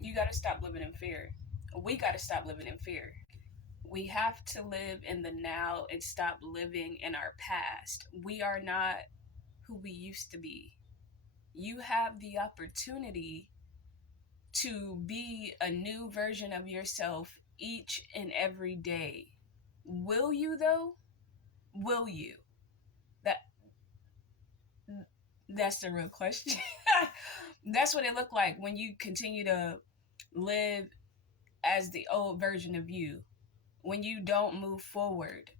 You got to stop living in fear. We got to stop living in fear. We have to live in the now and stop living in our past. We are not who we used to be. You have the opportunity to be a new version of yourself each and every day. Will you though? Will you? That that's the real question. That's what it looked like when you continue to live as the old version of you. When you don't move forward.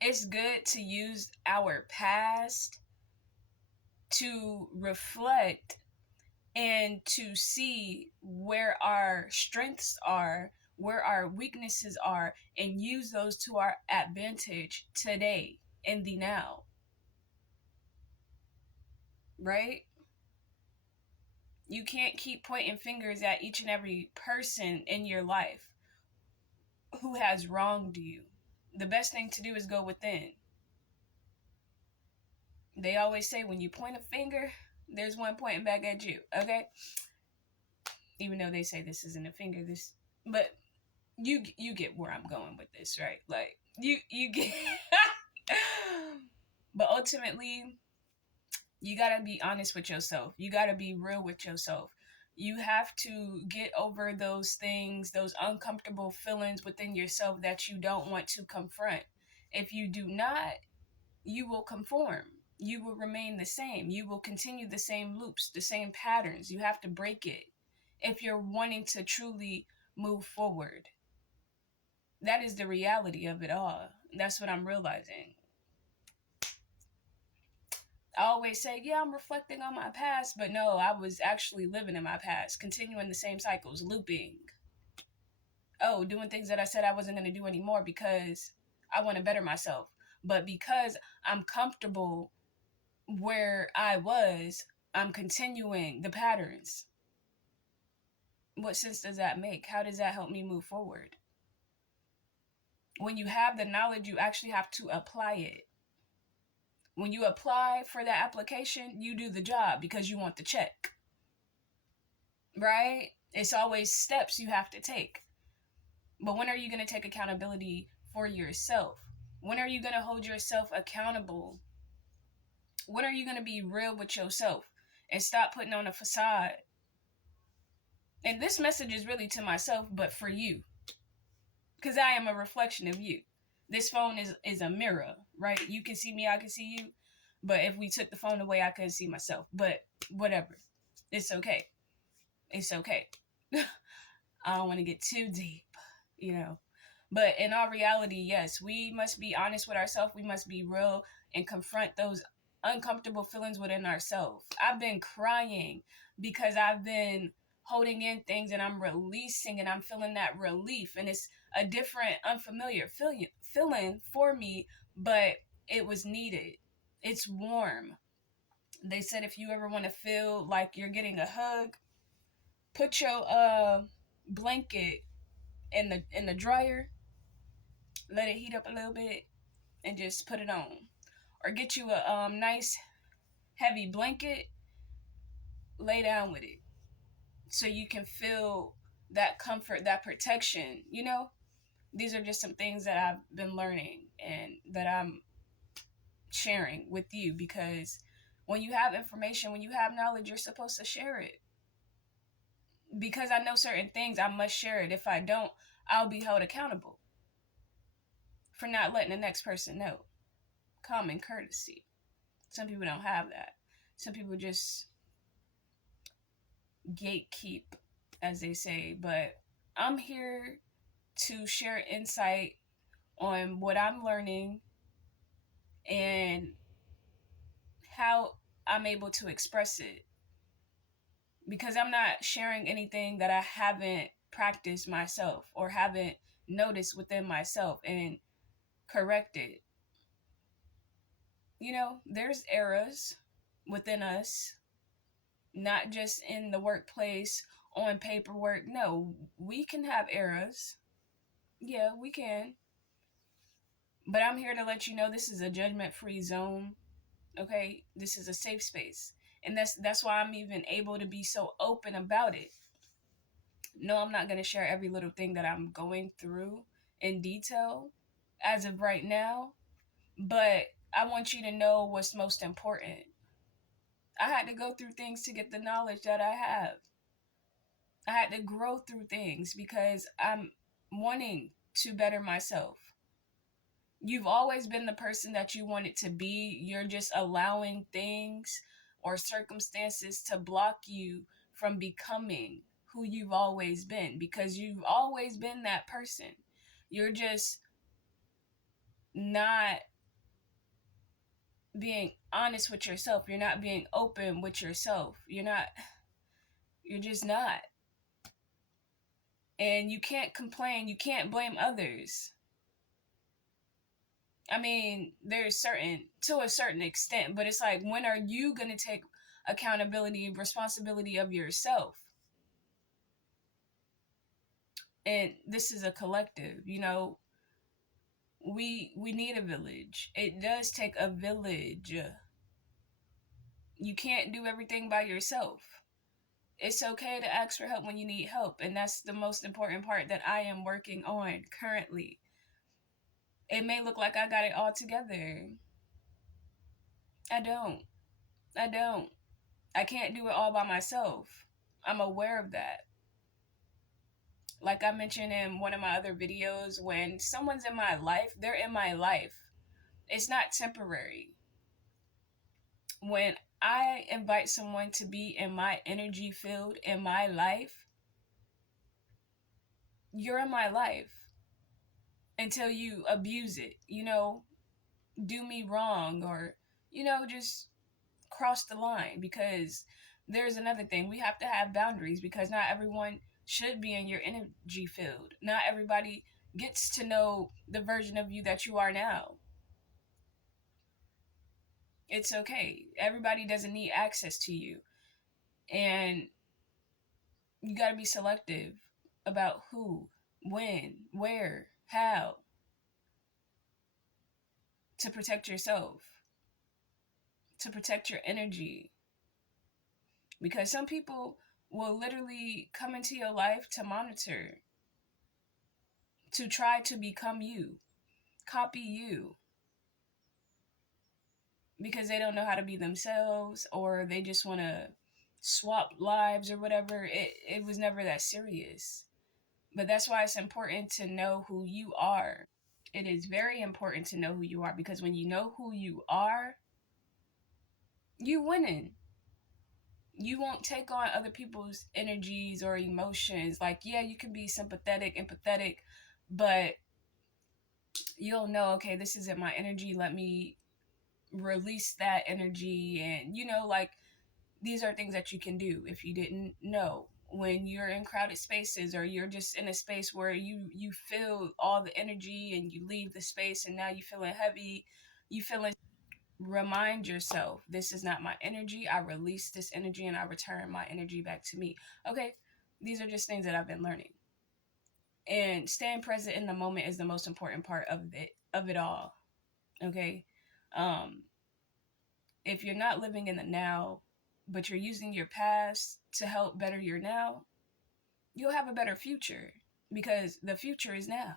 It's good to use our past to reflect and to see where our strengths are, where our weaknesses are, and use those to our advantage today in the now, right? You can't keep pointing fingers at each and every person in your life who has wronged you. The best thing to do is go within. They always say when you point a finger, there's one pointing back at you, okay? Even though they say this isn't a finger, but you get where I'm going with this, right? Like you get but ultimately you got to be honest with yourself. You got to be real with yourself. You have to get over those things, those uncomfortable feelings within yourself that you don't want to confront. If you do not, you will conform. You will remain the same. You will continue the same loops, the same patterns. You have to break it if you're wanting to truly move forward. That is the reality of it all. That's what I'm realizing. I always say, yeah, I'm reflecting on my past, but no, I was actually living in my past, continuing the same cycles, looping. Oh, doing things that I said I wasn't going to do anymore because I want to better myself. But because I'm comfortable where I was, I'm continuing the patterns. What sense does that make? How does that help me move forward? When you have the knowledge, you actually have to apply it. When you apply for that application, you do the job because you want the check. Right? It's always steps you have to take. But when are you going to take accountability for yourself? When are you going to hold yourself accountable? When are you going to be real with yourself and stop putting on a facade? And this message is really to myself, but for you. Because I am a reflection of you. This phone is a mirror, right? You can see me, I can see you. But if we took the phone away, I couldn't see myself. But whatever. It's okay. It's okay. I don't want to get too deep, you know. But in all reality, yes, we must be honest with ourselves. We must be real and confront those uncomfortable feelings within ourselves. I've been crying because I've been holding in things and I'm releasing and I'm feeling that relief. And it's a different, unfamiliar feeling for me, but it was needed. It's warm. They said if you ever want to feel like you're getting a hug, put your blanket in the dryer, let it heat up a little bit, and just put it on. Or get you a nice heavy blanket, lay down with it, so you can feel that comfort, that protection. You know, these are just some things that I've been learning and that I'm sharing with you, because when you have information, when you have knowledge, you're supposed to share it. Because I know certain things, I must share it. If I don't, I'll be held accountable for not letting the next person know. Common courtesy. Some people don't have that. Some people just gatekeep, as they say. But I'm here to share insight on what I'm learning and how I'm able to express it. Because I'm not sharing anything that I haven't practiced myself or haven't noticed within myself and corrected. You know, there's errors within us, not just in the workplace, on paperwork. No, we can have errors. Yeah, we can. But I'm here to let you know this is a judgment-free zone. Okay? This is a safe space. And that's why I'm even able to be so open about it. No, I'm not going to share every little thing that I'm going through in detail as of right now, but I want you to know what's most important. I had to go through things to get the knowledge that I have. I had to grow through things because I'm wanting to better myself. You've always been the person that you wanted to be. You're just allowing things or circumstances to block you from becoming who you've always been, because you've always been that person. You're just not being honest with yourself. You're not being open with yourself. You're just not. And you can't complain. You can't blame others. I mean, there's to a certain extent, but it's like, when are you going to take accountability and responsibility of yourself? And this is a collective, we need a village. It does take a village. You can't do everything by yourself. It's okay to ask for help when you need help, and that's the most important part that I am working on currently. It may look like I got it all together. I don't. I don't. I can't do it all by myself. I'm aware of that. Like I mentioned in one of my other videos, when someone's in my life, they're in my life. It's not temporary. When I invite someone to be in my energy field, in my life, you're in my life until you abuse it, do me wrong, or, just cross the line. Because there's another thing. We have to have boundaries, because not everyone should be in your energy field. Not everybody gets to know the version of you that you are now. It's okay. Everybody doesn't need access to you. And you got to be selective about who, when, where, how, to protect yourself, to protect your energy. Because some people will literally come into your life to monitor, to try to become you, copy you, because they don't know how to be themselves, or they just want to swap lives or whatever. It was never that serious. But that's why it's important to know who you are. It is very important to know who you are, because when you know who you are, you winning. You won't take on other people's energies or emotions. Like, yeah, you can be sympathetic, empathetic, but you'll know, okay, this isn't my energy. Let me release that energy. And, like, these are things that you can do if you didn't know. When you're in crowded spaces, or you're just in a space where you feel all the energy and you leave the space and now you feeling heavy, remind yourself, this is not my energy. I release this energy and I return my energy back to me. Okay, these are just things that I've been learning. And staying present in the moment is the most important part of it all. Okay? If you're not living in the now, but you're using your past to help better your now, you'll have a better future, because the future is now,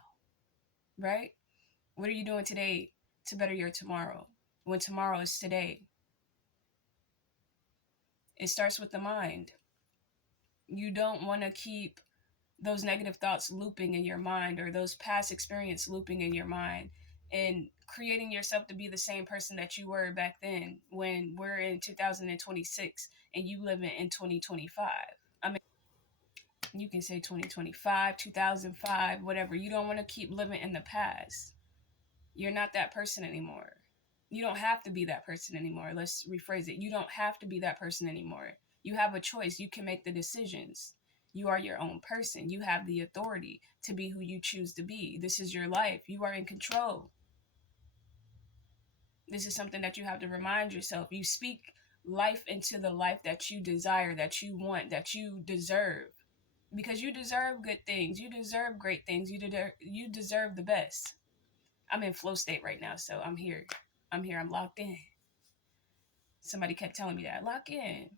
right? What are you doing today to better your tomorrow, when tomorrow is today? It starts with the mind. You don't want to keep those negative thoughts looping in your mind, or those past experience looping in your mind, and creating yourself to be the same person that you were back then, when we're in 2026 and you live in 2025. I mean, you can say 2025, 2005, whatever. You don't want to keep living in the past. You're not that person anymore. You don't have to be that person anymore. Let's rephrase it. You don't have to be that person anymore. You have a choice. You can make the decisions. You are your own person. You have the authority to be who you choose to be. This is your life. You are in control. This is something that you have to remind yourself. You speak life into the life that you desire, that you want, that you deserve. Because you deserve good things. You deserve great things. You deserve the best. I'm in flow state right now, so I'm here. I'm locked in. Somebody kept telling me that. Lock in.